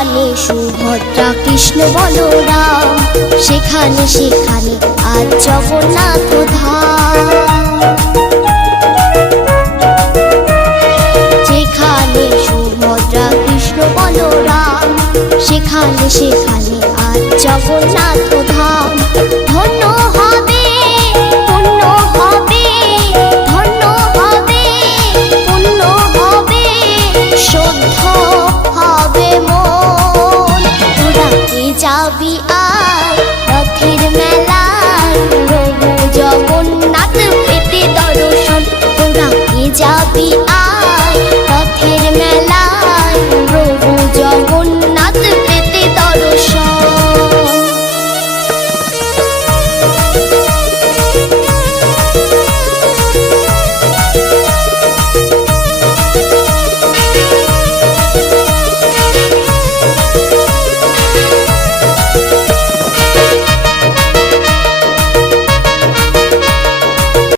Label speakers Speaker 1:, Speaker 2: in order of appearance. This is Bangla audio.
Speaker 1: সেখানে সুভদ্রা কৃষ্ণ বলরাম, সেখানে সেখানে আজ জগন্নাথ ধাম। যেখানে সুভদ্রা কৃষ্ণ বলরাম, সেখানে সেখানে আর জগন্নাথ ধাম। সবই আয় রথের মেলায়। জগন্নাথ পেতে দর্শন তোরা যাবি